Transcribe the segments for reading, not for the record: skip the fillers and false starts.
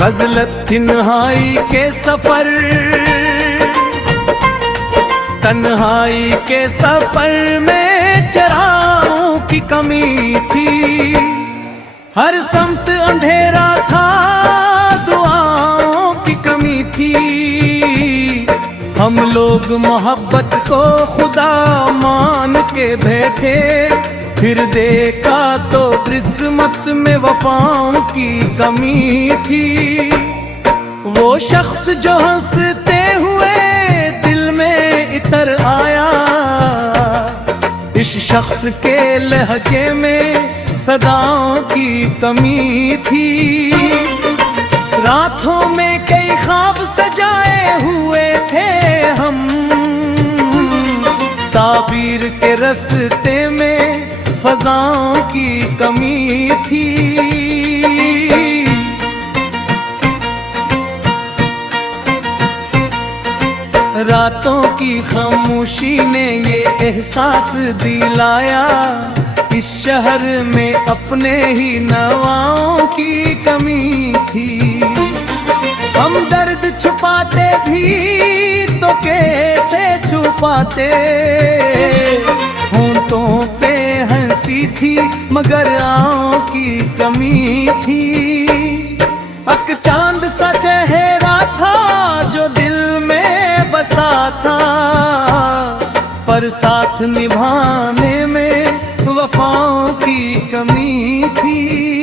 गज़लत तन्हाई के सफर, तन्हाई के सफर में चराहों की कमी थी। हर समत अंधेरा था, दुआओं की कमी थी। हम लोग मोहब्बत को खुदा मान के बैठे, फिर देखा तो किस्मत में वफाओं की कमी थी। वो शख्स जो हंसते हुए दिल में इतर आया, इस शख्स के लहजे में सदाओं की कमी थी। रातों में कई ख्वाब सजाए हुए थे हम, ताबीर के रस्ते में फ़ज़ाओं की कमी थी। रातों की खामोशी ने ये एहसास दिलाया, इस शहर में अपने ही नवाओं की कमी थी। हम दर्द छुपाते भी तो कैसे छुपाते, होंठों पे हंसी थी मगर आँखों की कमी थी। अक चांद सा चेहरा था जो दिल में बसा था, पर साथ निभाने में वफाओं की कमी थी।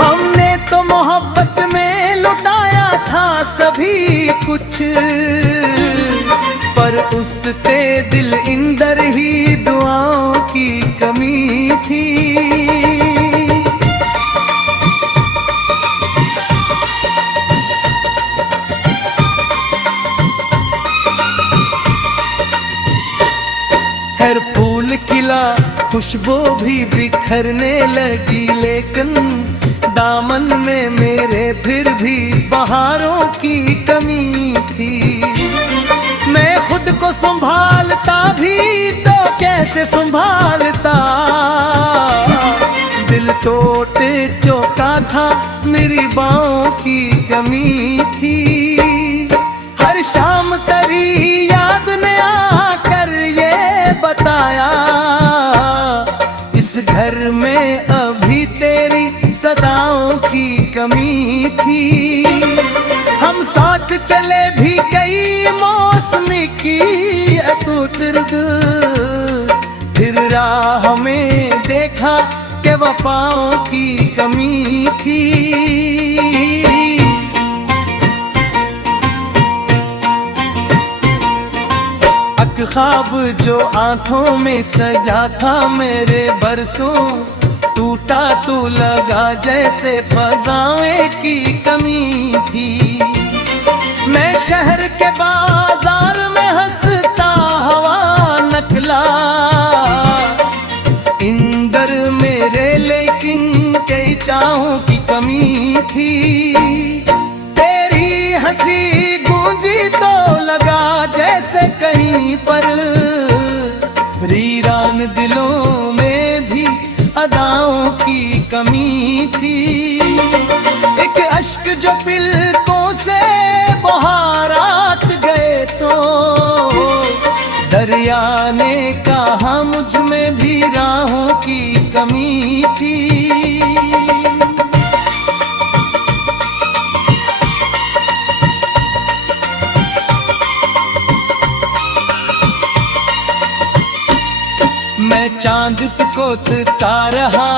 हमने तो मोहब्बत में लुटाया था सभी कुछ, पर उससे दिल इंदर ही दुआओं की कमी थी। हर फूल खिला, खुशबू भी बिखरने लगी, लेकिन दामन में मेरे फिर भी बहारों की कमी थी। मैं खुद को संभालता भी तो कैसे संभालता, दिल टूट चौका था, मेरी बाहों की कमी थी। हर शाम तेरी याद ने आकर ये बताया, इस घर में अभी तेरी सदाओं की कमी थी। हम साथ चले भी कई मौसमी की अटूट, फिर राह में देखा कि वफाओं की कमी थी। अक ख्वाब जो आंखों में सजा था मेरे बरसों, टूटा तो लगा जैसे फ़ज़ाएं की कमी थी। मैं शहर के बाजार में हंसता हवा निकला, इंदर मेरे लेकिन कई चाहों की कमी थी। तेरी हंसी गूंजी तो लगा जैसे कहीं पर, वीरान दिलों में भी अदाओं की कमी थी। एक अश्क जो पिलकों से बहारात गए तो, दरिया ने कहा मुझ में भी राहों की कमी थी। मैं चांद को तकता रहा,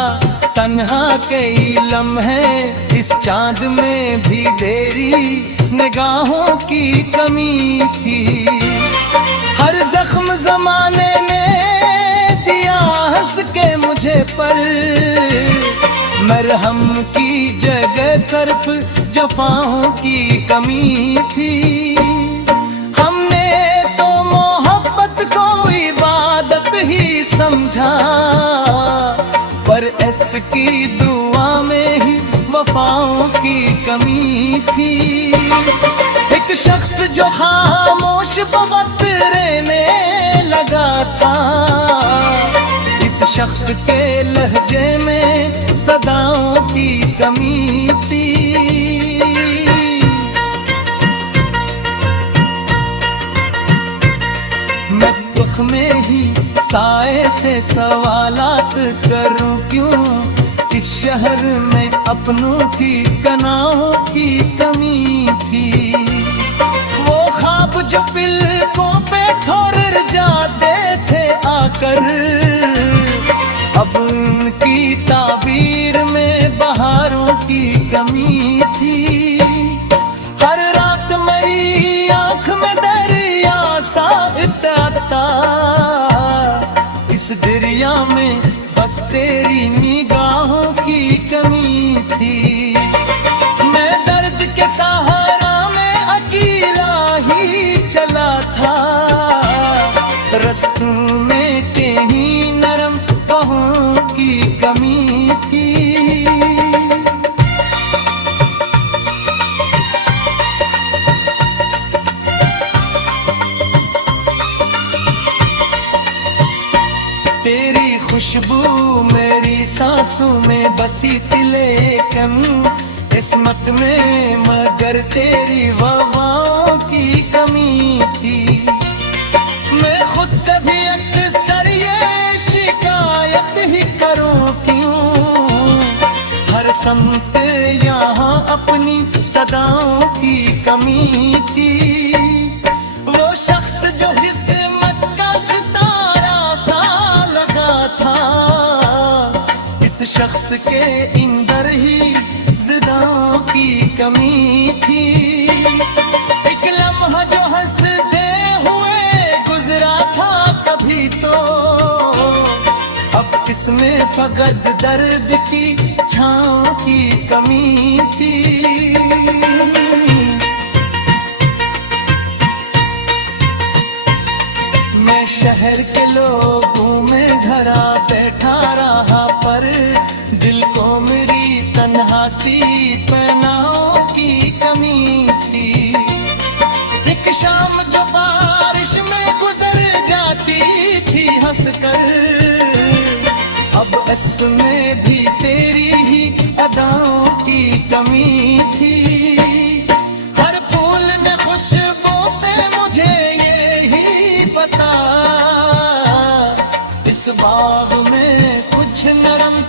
तन्हा कई लम्हे, इस चांद में भी तेरी निगाहों की कमी थी। हर जख्म जमाने ने दिया हंस के मुझे पर, मरहम की जगह सिर्फ जफाओं की कमी थी। हमने तो मोहब्बत को इबादत ही समझा, पर इसकी दुआ में ही वफाओं की कमी थी। एक शख्स जो खामोश बवतरे में लगा था, इस शख्स के लहजे में सदाओं की कमी थी। दुख में ही साए से सवालात करूं क्यों। इस शहर में अपनों की कनाओं की कमी थी। वो ख्वाब जो पिलकों पे ठोर जाते थे आकर, अब उनकी ताबीर में बहारों की कमी थी। हर रात मेरी आंख में दरिया सा इतना, इस दरिया में बस तेरी निगाहों की कमी थी। मैं दर्द के सहारा में अकेला ही चला था, रस्तों में कहीं नरम बाहों की कमी थी। तेरी खुशबू मेरी सांसों में बसी थी, लेकिन किस्मत में मगर तेरी वफाओं की कमी थी। मैं खुद से भी अक्सर ये शिकायत ही करूं क्यों, हर समत यहाँ अपनी सदाओं की कमी थी। वो शख्स जो हिस्मत का सितारा सा लगा था, इस शख्स के अंदर ही ज़िदाओं की कमी थी। एक लम्हा जो हंसते हुए गुजरा था कभी तो, अब इसमें फकत दर्द की छाँव की कमी थी। मैं शहर के लोगों में घरा बैठा रहा, पर दिल को मेरी तन्हासी पनाहों की कमी थी। एक शाम जो बारिश में गुजर जाती थी हंसकर, अब इसमें भी तेरी ही अदाओं की कमी थी। हर फूल में खुशबू से मुझे यही पता, इस बाग में कुछ नरम